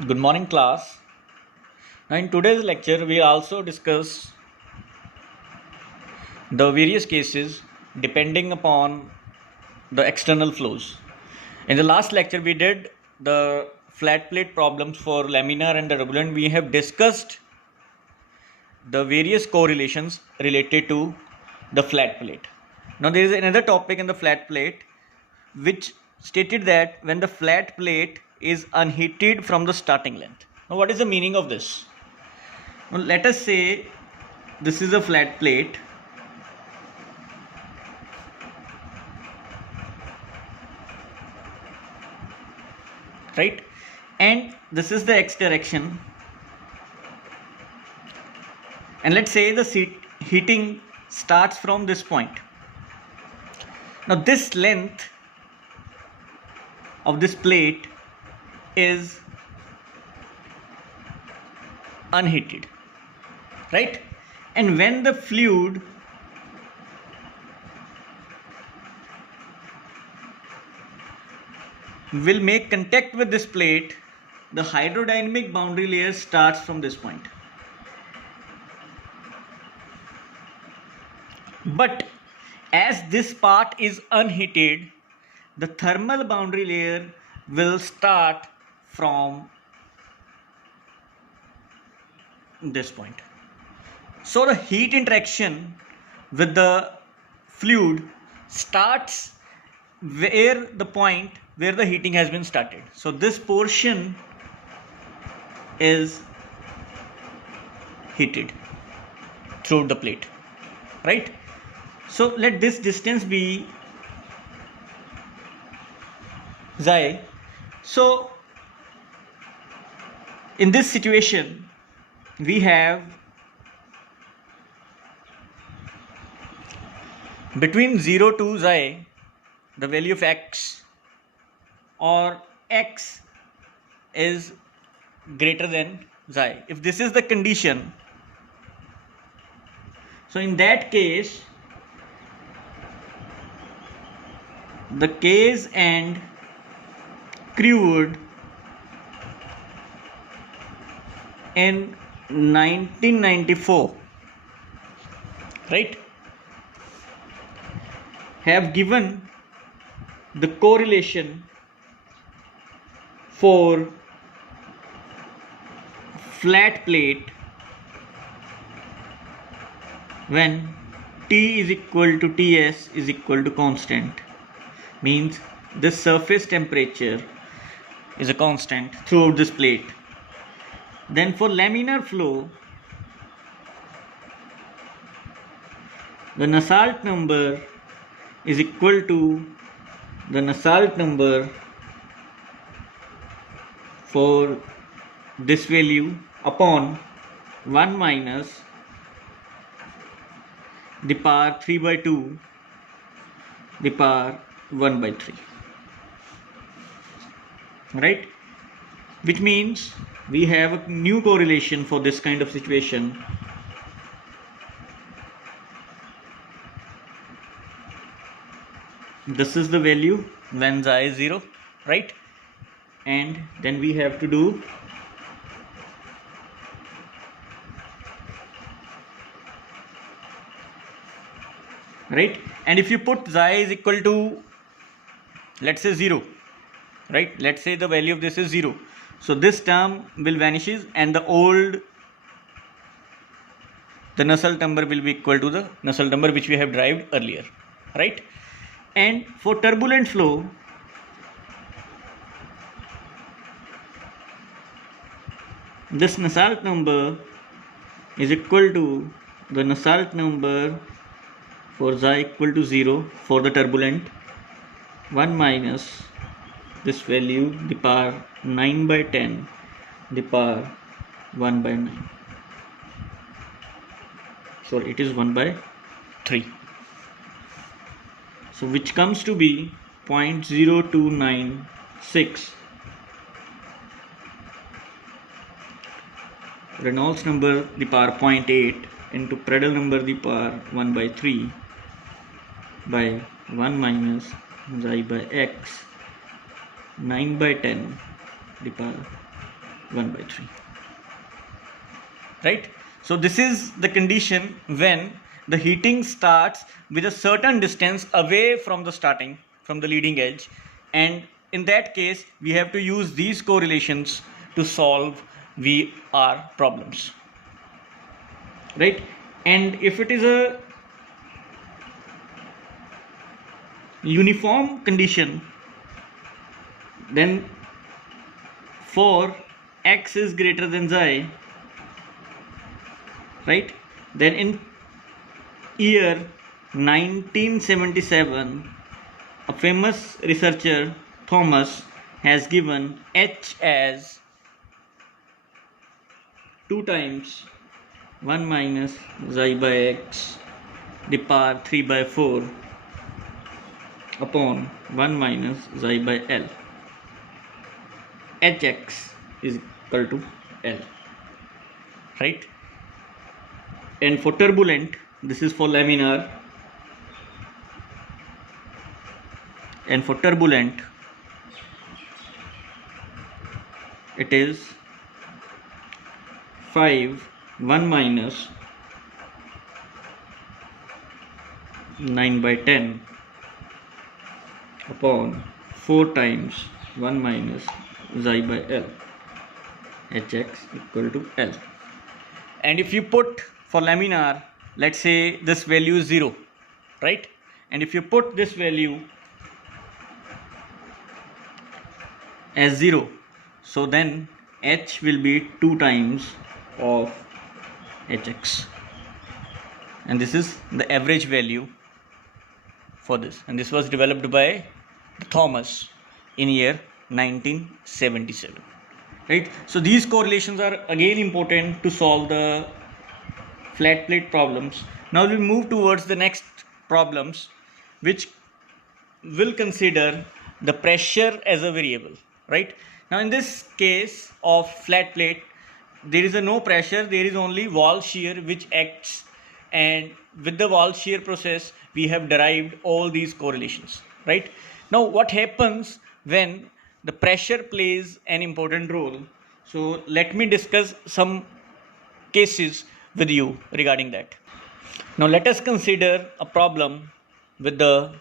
Good morning, class. Now, in today's lecture, we also discuss the various cases depending upon the external flows. In the last lecture, we did the flat plate problems for laminar and the turbulent. We have discussed the various correlations related to the flat plate. Now, there is another topic in the flat plate which stated that when the flat plate is unheated from the starting length. Now, what is the meaning of this? Now, let us say this is a flat plate, right? And this is the x direction. And let's say the heating starts from this point. Now, this length of this plate is unheated, right? And when the fluid will make contact with this plate, the hydrodynamic boundary layer starts from this point. But as this part is unheated, the thermal boundary layer will start from this point. So the heat interaction with the fluid starts where the point where the heating has been started. So this portion is heated through the plate, right? So let this distance be xi. So in this situation we have between 0 to xi the value of x, or x is greater than xi. If this is the condition, so in that case the case and crude in 1994, right, have given the correlation for flat plate when T is equal to Ts is equal to constant. Means this surface temperature is a constant throughout this plate. Then for laminar flow, the Nusselt number is equal to the Nusselt number for this value upon 1 minus the power 3 by 2 the power 1 by 3, right? Which means we have a new correlation for this kind of situation. This is the value when xi is 0, right? And then we have to do right, and if you put xi is equal to, let's say 0, right, let's say the value of this is 0, so this term will vanishes and the Nusselt number will be equal to the Nusselt number which we have derived earlier, right? And for turbulent flow, this Nusselt number is equal to the Nusselt number for xi equal to 0 for the turbulent 1 minus this value the power 9 by 10 the power 1 by 9. So it is 1 by 3. So which comes to be 0.0296. Reynolds number the power 0.8 into Prandtl number the power 1 by 3 by 1 minus xi by x 9 by 10 the power 1 by 3. Right? So this is the condition when the heating starts with a certain distance away from the leading edge, and in that case we have to use these correlations to solve VR problems. Right? And if it is a uniform condition, then for x is greater than xi, right, then in year 1977 a famous researcher Thomas has given h as 2 times 1 minus xi by x the power 3 by 4 upon 1 minus xi by L. Hx is equal to L, right? And for turbulent, this is for laminar, and for turbulent it is 5 1 minus 9 by 10 upon 4 times 1 minus xi by L, Hx equal to L. And if you put for laminar, let's say this value is 0, right? And if you put this value as 0, so then h will be 2 times of Hx, and this is the average value for this, and this was developed by Thomas in year 1977, right? So these correlations are again important to solve the flat plate problems. Now we move towards the next problems, which will consider the pressure as a variable, right? Now in this case of flat plate, there is no pressure, there is only wall shear which acts, and with the wall shear process we have derived all these correlations, right? Now what happens when the pressure plays an important role? So let me discuss some cases with you regarding that. Now let us consider a problem with the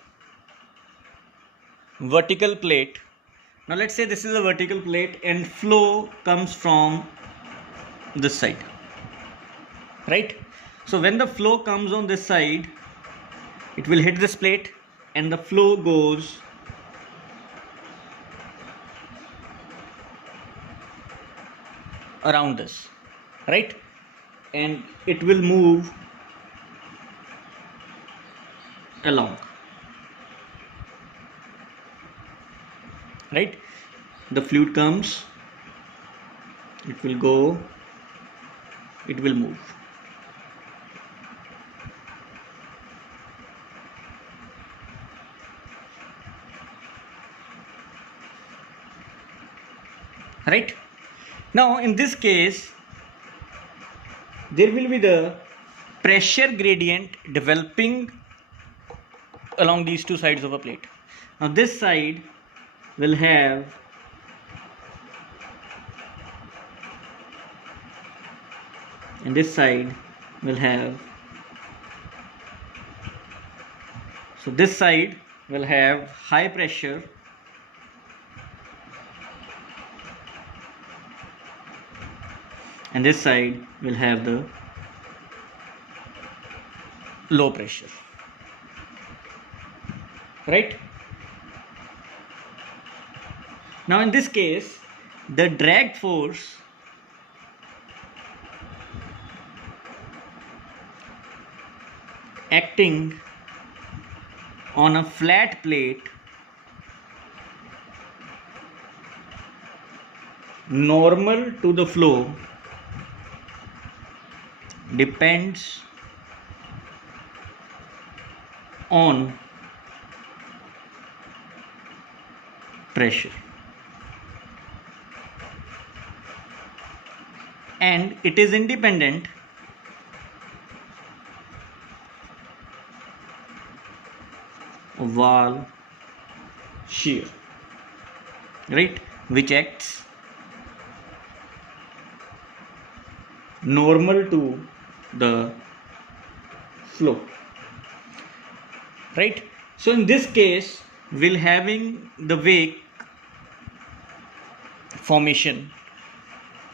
vertical plate. Now let's say this is a vertical plate and flow comes from this side, right? So when the flow comes on this side, it will hit this plate and the flow goes around this, right? And it will move along, right? The fluid comes, it will go, it will move. Right? Now in this case there will be the pressure gradient developing along these two sides of a plate. Now this side will have and this side will have, so this side will have high pressure and this side will have the low pressure, right? Now in this case the drag force acting on a flat plate normal to the flow depends on pressure, and it is independent of wall shear, right, which acts normal to the flow, right? So in this case, we'll having the wake formation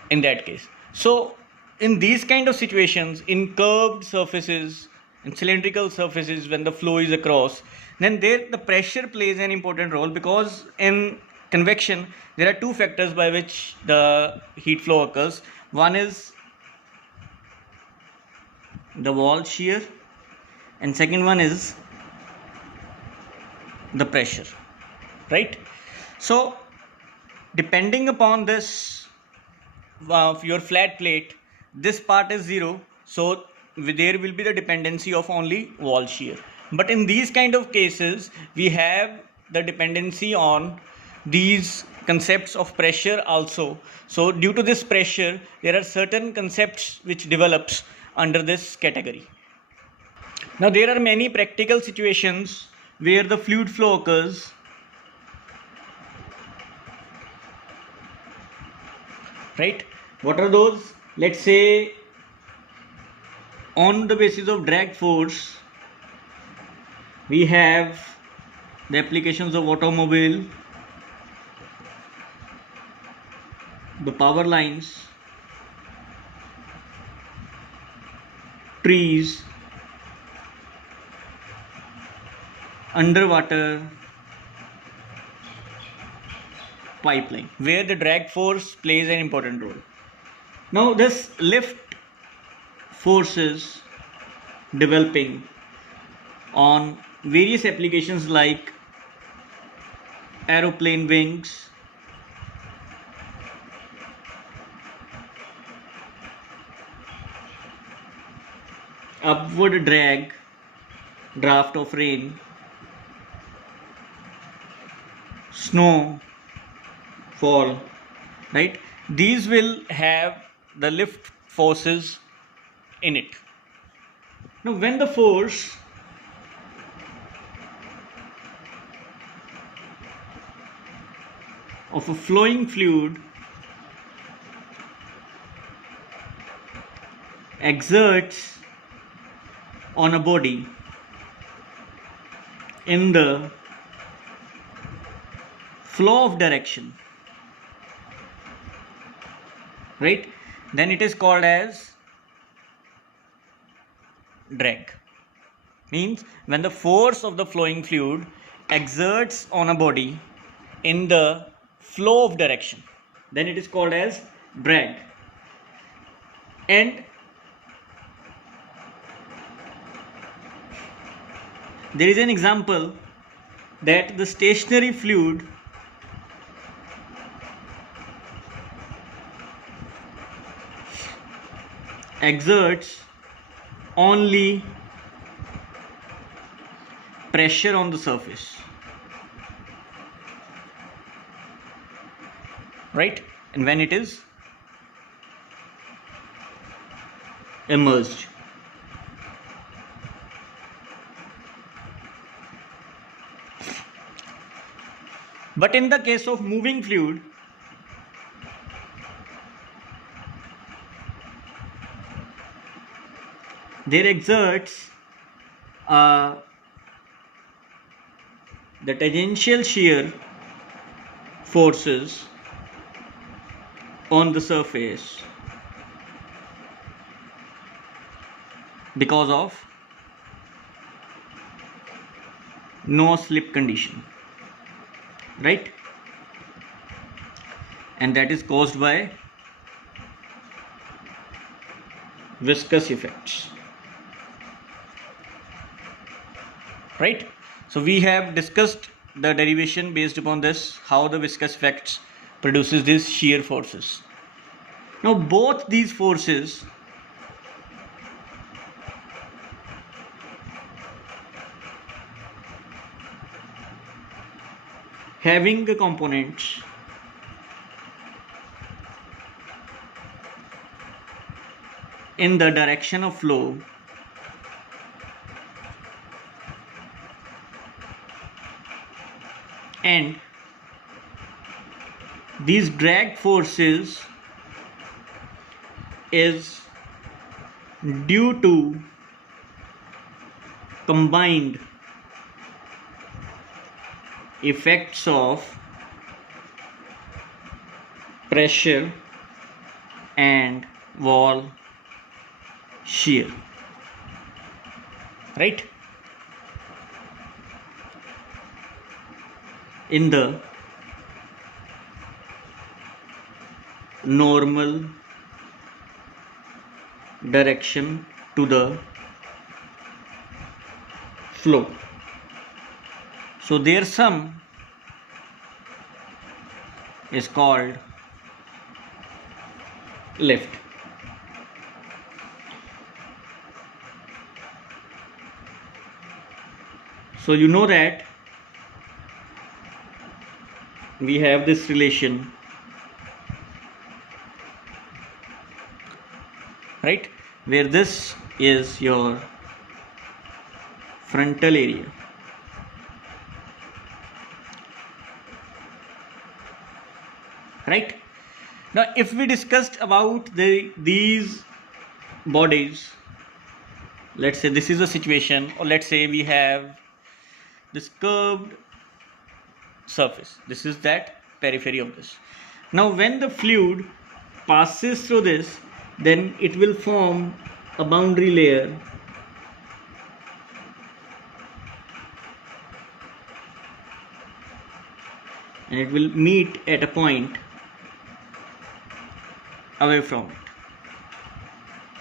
in that case. So in these kind of situations, in curved surfaces, in cylindrical surfaces, when the flow is across, then there the pressure plays an important role, because in convection there are two factors by which the heat flow occurs. One is the wall shear, and second one is the pressure, right? So depending upon this, your flat plate, this part is 0, so there will be the dependency of only wall shear. But in these kind of cases, we have the dependency on these concepts of pressure also. So due to this pressure, there are certain concepts which develops under this category. Now there are many practical situations where the fluid flow occurs, right? What are those? Let's say on the basis of drag force, we have the applications of automobile, the power lines, trees, underwater pipeline, where the drag force plays an important role. Now this lift forces developing on various applications like aeroplane wings, upward drag, draft of rain, snow fall, right? These will have the lift forces in it. Now when the force of a flowing fluid exerts on a body in the flow of direction, right, then it is called as drag. Means when the force of the flowing fluid exerts on a body in the flow of direction, then it is called as drag. And there is an example that the stationary fluid exerts only pressure on the surface, right? And when it is immersed, but in the case of moving fluid, there exerts the tangential shear forces on the surface because of no slip condition, right? And that is caused by viscous effects, right? So we have discussed the derivation based upon this, how the viscous effects produces these shear forces. Now both these forces having the components in the direction of flow and these drag forces is due to combined effects of pressure and wall shear, right? In the normal direction to the flow. So their sum is called lift. So you know that we have this relation, right, where this is your frontal area, right? Now if we discussed about these bodies, let's say this is a situation, or let's say we have this curved surface, this is that periphery of this. Now when the fluid passes through this, then it will form a boundary layer and it will meet at a point away from it,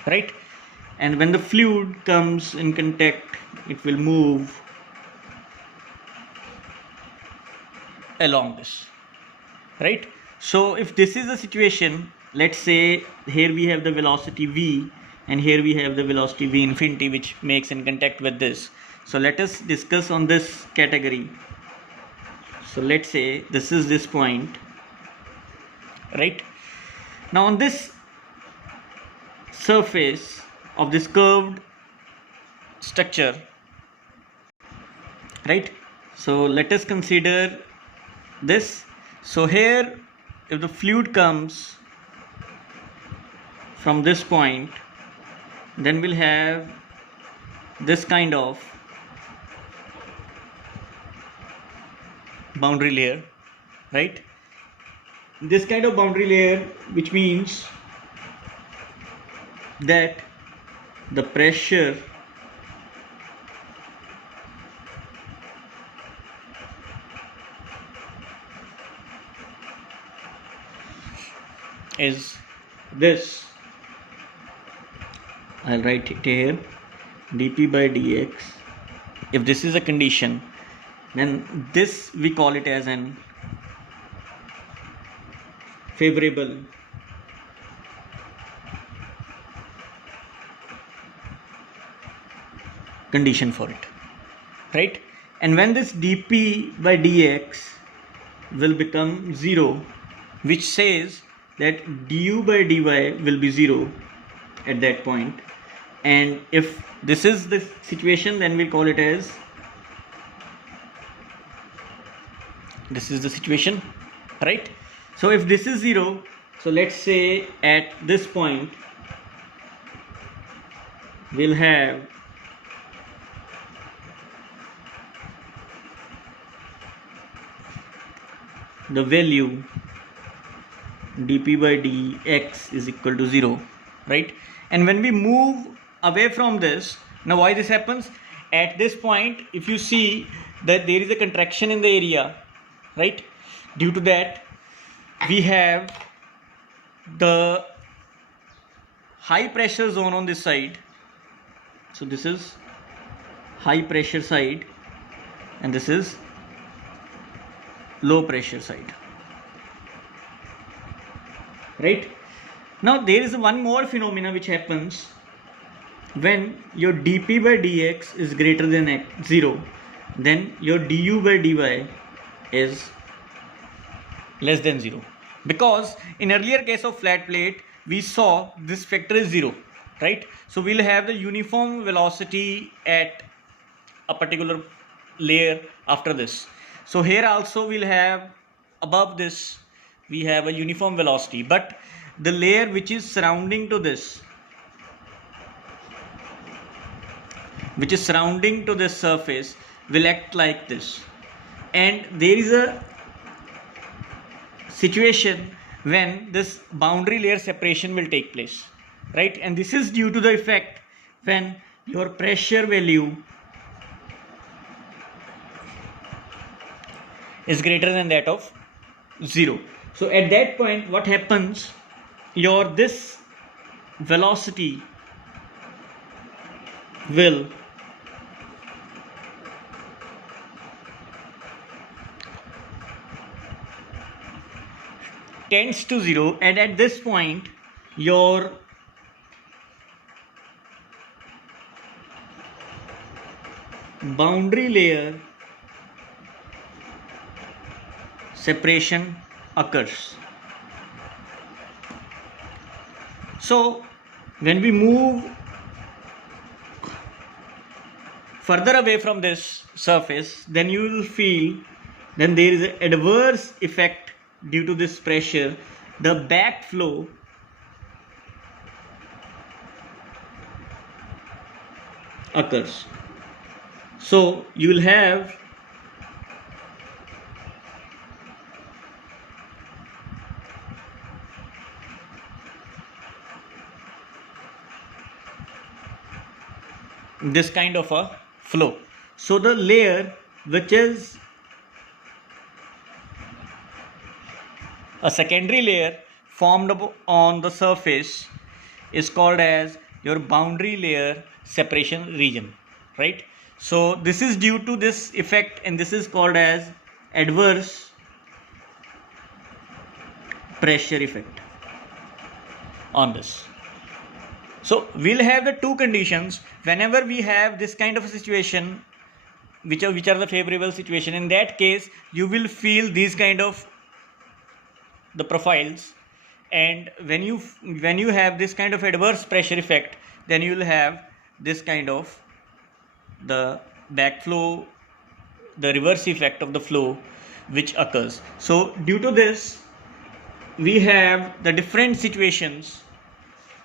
right? And when the fluid comes in contact, it will move along this, right? So if this is the situation, let's say here we have the velocity v and here we have the velocity v infinity, which makes in contact with this. So let us discuss on this category. So let's say this is this point, right? Now on this surface of this curved structure, right? So let us consider this. So here if the fluid comes from this point, then we'll have this kind of boundary layer, right? This kind of boundary layer, which means that the pressure is this. I'll write it here, dp by dx. If this is a condition, then this we call it as an favorable condition for it, right? And when this dp by dx will become 0, which says that du by dy will be 0 at that point, and if this is the situation, then we call it as, this is the situation, right? So if this is 0, so let's say at this point we'll have the value dp by dx is equal to 0, right? And when we move away from this, now why this happens? At this point, if you see that there is a contraction in the area, right? Due to that, we have the high pressure zone on this side. So this is high pressure side and this is low pressure side, right? Now there is one more phenomena which happens when your dp by dx is greater than 0, then your du by dy is less than 0, because in earlier case of flat plate we saw this factor is 0, right? So we'll have the uniform velocity at a particular layer after this. So here also we'll have above this we have a uniform velocity, but the layer which is surrounding to this, which is surrounding to this surface will act like this, and there is a situation when this boundary layer separation will take place, right? And this is due to the effect when your pressure value is greater than that of 0. So at that point what happens, your this velocity will tends to 0, and at this point your boundary layer separation occurs. So when we move further away from this surface, then you will feel then there is an adverse effect due to this pressure. The backflow occurs. So you will have this kind of a flow. So the layer which is a secondary layer formed on the surface is called as your boundary layer separation region, right? So this is due to this effect, and this is called as adverse pressure effect on this. So we'll have the two conditions whenever we have this kind of a situation, which are the favorable situation. In that case you will feel these kind of the profiles, and when you have this kind of adverse pressure effect, then you will have this kind of the backflow, the reverse effect of the flow which occurs. So due to this we have the different situations,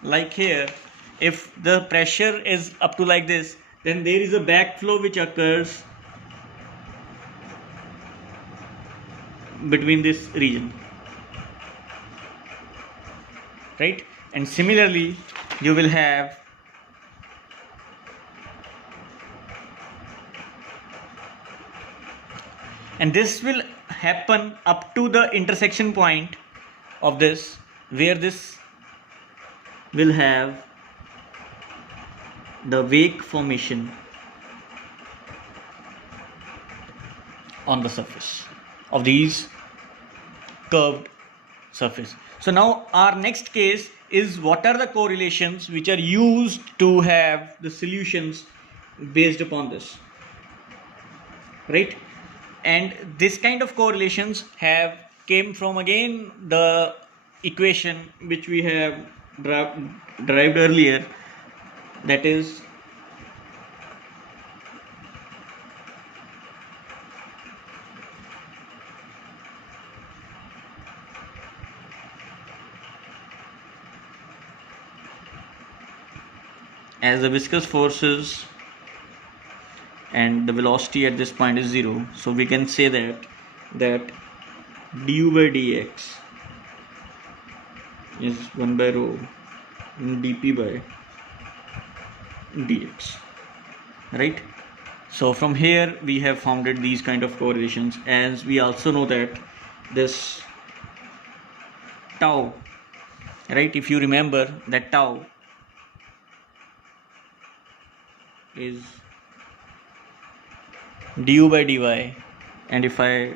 like here if the pressure is up to like this, then there is a backflow which occurs between this region, right? And similarly you will have and this will happen up to the intersection point of this, where this will have the wake formation on the surface of these curved surface. So now our next case is what are the correlations which are used to have the solutions based upon this, right? And this kind of correlations have came from again the equation which we have derived earlier, that is as the viscous forces and the velocity at this point is 0, so we can say that du by dx is 1 by rho dp by dx, right? So from here we have founded these kind of correlations, as we also know that this tau, right? If you remember that tau is du by dy, and if I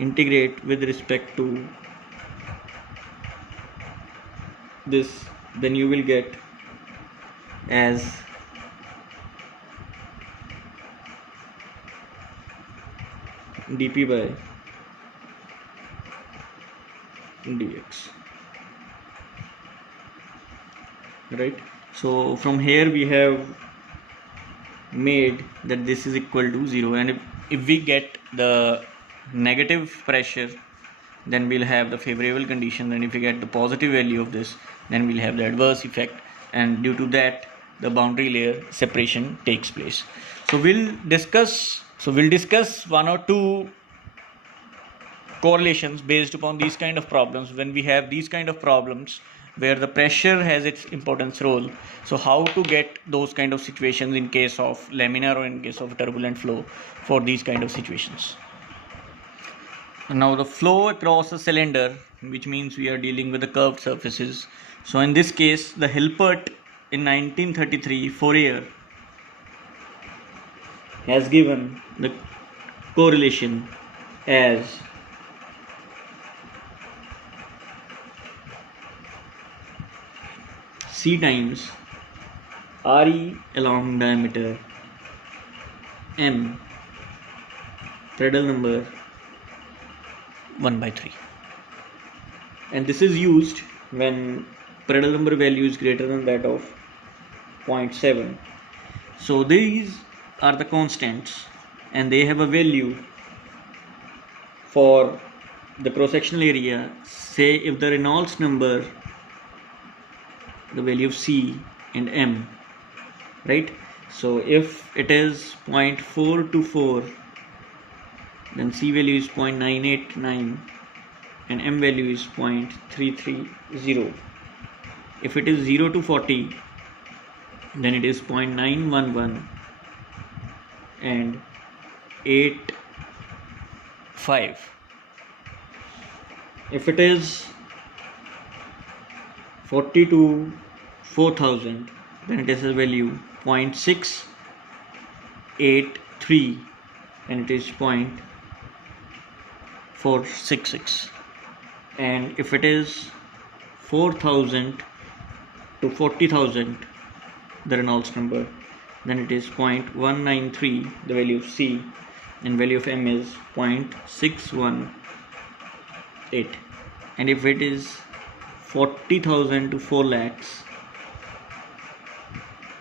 integrate with respect to this, then you will get as dp by dx, right? So from here we have made that this is equal to 0, and if we get the negative pressure, then we'll have the favorable condition, and if we get the positive value of this, then we'll have the adverse effect, and due to that the boundary layer separation takes place. So we'll discuss one or two correlations based upon these kind of problems when we have these kind of problems where the pressure has its importance role. So how to get those kind of situations in case of laminar or in case of turbulent flow for these kind of situations. Now the flow across a cylinder, which means we are dealing with the curved surfaces. So in this case, the Hilbert in 1933 Fourier has given the correlation as C times RE along diameter M, Prandtl number 1 by 3. And this is used when Prandtl number value is greater than that of 0.7. So these are the constants and they have a value for the cross-sectional area. Say if the Reynolds number, the value of C and M, right? So if it is 0.424, then C value is 0.989 and M value is 0.330. If it is 0 to 40, then it is 0.911 and 85. If it is 40 to 4000, then it is a value 0.683 and it is 0.466. And if it is 4000 to 40,000, the Reynolds number, then it is 0.193, the value of C, and value of M is 0.618. And if it is 40,000 to 4 lakhs,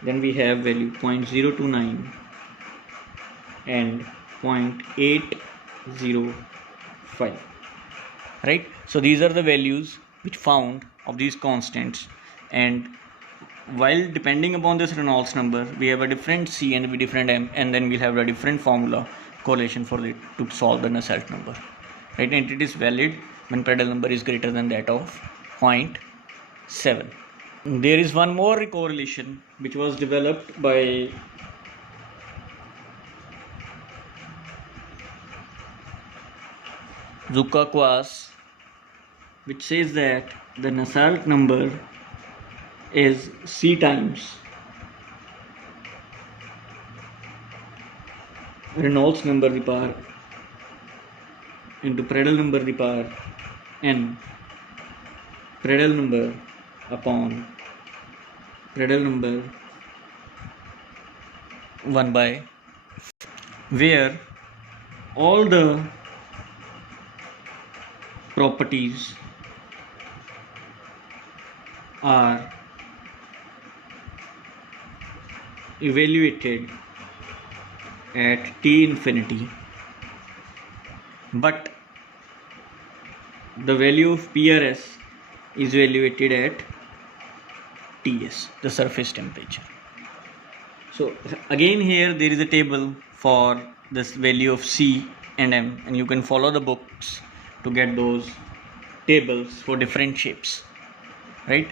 then we have value 0.029 and 0.805, right? So these are the values which found of these constants, and while depending upon this Reynolds number, we have a different C and a different M, and then we'll have a different formula correlation for it to solve the Nusselt number, right? And it is valid when Prandtl number is greater than that of 0.7. There is one more correlation which was developed by Zucca-Quas, which says that the Nusselt number is C times Reynolds number the power into Prandtl number the power n, Prandtl number upon Prandtl number 1 by, where all the properties are evaluated at T infinity, but the value of PRS is evaluated at TS, the surface temperature. So again here there is a table for this value of C and M, and you can follow the books to get those tables for different shapes, right?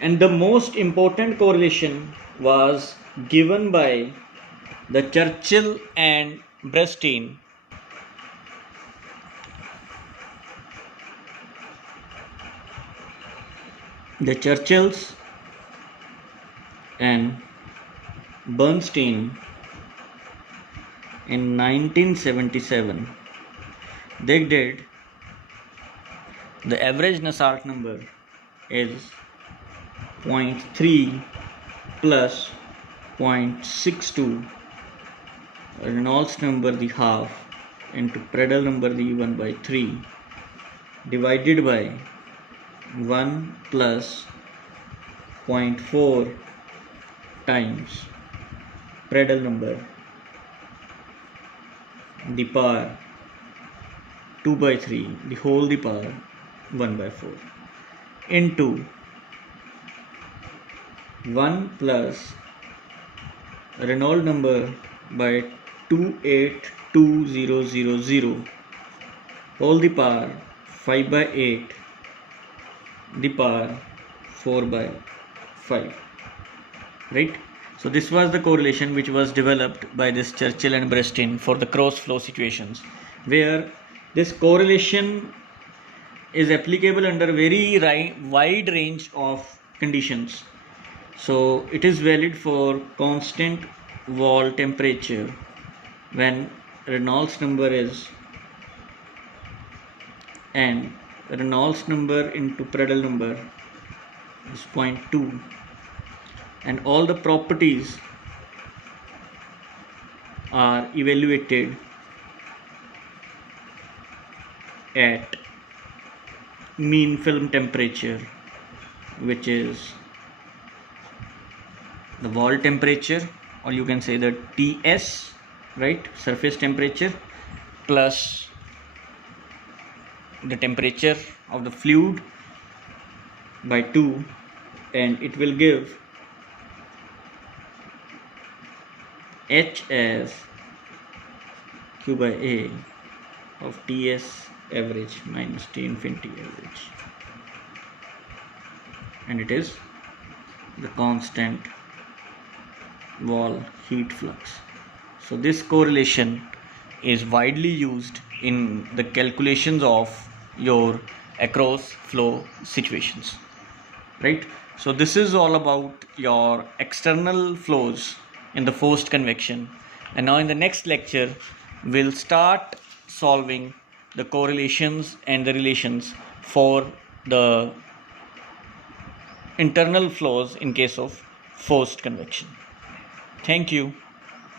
And the most important correlation was given by the Churchill and Brestin. The Churchills and Bernstein in 1977, they did the average Nusselt number is 0.3 plus 0.62 Reynolds number the half into Prandtl number the 1 by 3 divided by 1 plus 0.4 times Prandtl number the power 2 by 3 the whole the power 1 by 4 into 1 plus Reynolds number by 282,000 all the power 5 by 8 the power 4 by 5, right? So this was the correlation which was developed by this Churchill and Brestin for the cross flow situations, where this correlation is applicable under very wide range of conditions. So it is valid for constant wall temperature when Reynolds number is and Reynolds number into Prandtl number is 0.2, and all the properties are evaluated at mean film temperature, which is the wall temperature, or you can say the TS, right, surface temperature, plus the temperature of the fluid by 2, and it will give H as Q by A of TS average minus T infinity average, and it is the constant wall heat flux. So this correlation is widely used in the calculations of your across flow situations, right? So this is all about your external flows in the forced convection, and now in the next lecture we'll start solving the correlations and the relations for the internal flows in case of forced convection. Thank you.